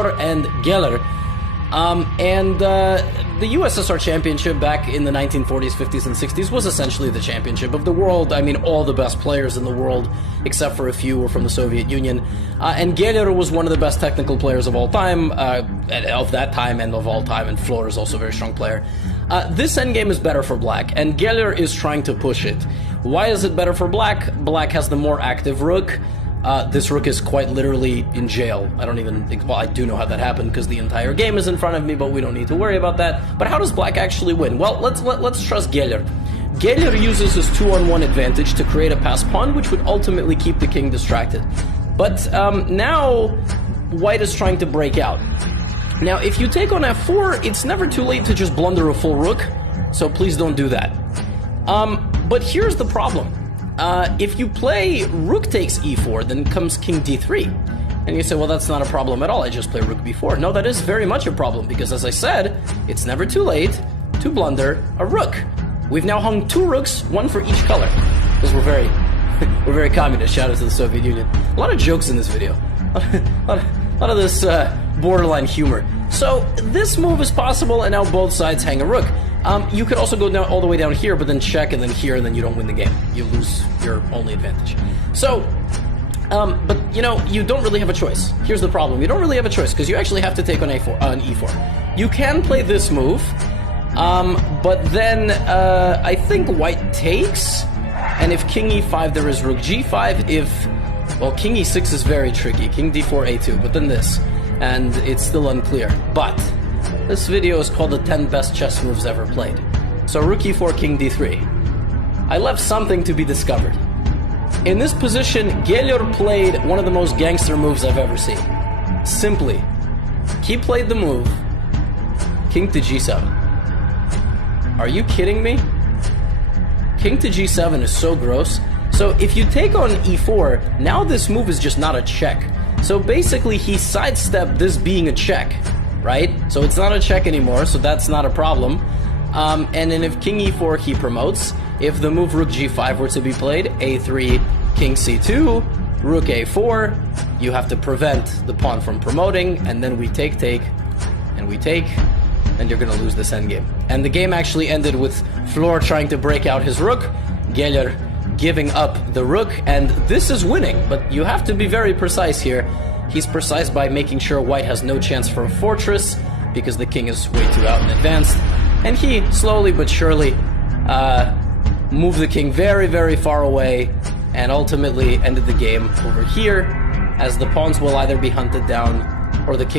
Flor and Geller. The USSR Championship back in the 1940s, 50s, and 60s was essentially the championship of the world. I mean, all the best players in the world, except for a few, were from the Soviet Union. And Geller was one of the best technical players of all time, of that time and of all time, and Flor is also a very strong player. This endgame is better for Black, and Geller is trying to push it. Why is it better for Black? Black has the more active rook. This rook is quite literally in jail. I don't even think, well, I do know how that happened because the entire game is in front of me, but we don't need to worry about that. But how does Black actually win? Well, let's trust Geller. Geller uses his 2-on-1 advantage to create a pass pawn, which would ultimately keep the king distracted. But now White is trying to break out. Now, if you take on f4, it's never too late to just blunder a full rook, so please don't do that. But here's the problem. If you play rook takes e4, then comes king d3. And you say, well, that's not a problem at all, I just play rook b4. No, that is very much a problem, because as I said, it's never too late to blunder a rook. We've now hung 2 rooks, 1 for each color, because we're very communist. Shout out to the Soviet Union. A lot of jokes in this video. A lot of this borderline humor. So this move is possible, and now both sides hang a rook. You could also go down all the way down here, but then check, and then here, and then you don't win the game. You lose your only advantage. So, but you know, you don't really have a choice. Here's the problem: you don't really have a choice because you actually have to take on on e4. You can play this move, but then I think White takes, and if king e5, there is rook g5. Well, king e6 is very tricky. King d4, a2, but then this, and it's still unclear. But this video is called the 10 best chess moves ever played. So rook e4, king d3. I left something to be discovered. In this position, Geller played one of the most gangster moves I've ever seen. Simply, he played the move king to g7. Are you kidding me? King to g7 is so gross. So if you take on e4, now this move is just not a check. So basically he sidestepped this being a check, right? So it's not a check anymore, so that's not a problem. And then if king e4, he promotes. If the move rook g5 were to be played, a3, king c2, rook a4, you have to prevent the pawn from promoting, and then we take, and we take, and you're gonna lose this endgame. And the game actually ended with Flor trying to break out his rook, Geller giving up the rook, and this is winning, but you have to be very precise here. He's precise by making sure White has no chance for a fortress, because the king is way too out and advanced, and he slowly but surely moved the king very, very far away, and ultimately ended the game over here, as the pawns will either be hunted down, or the king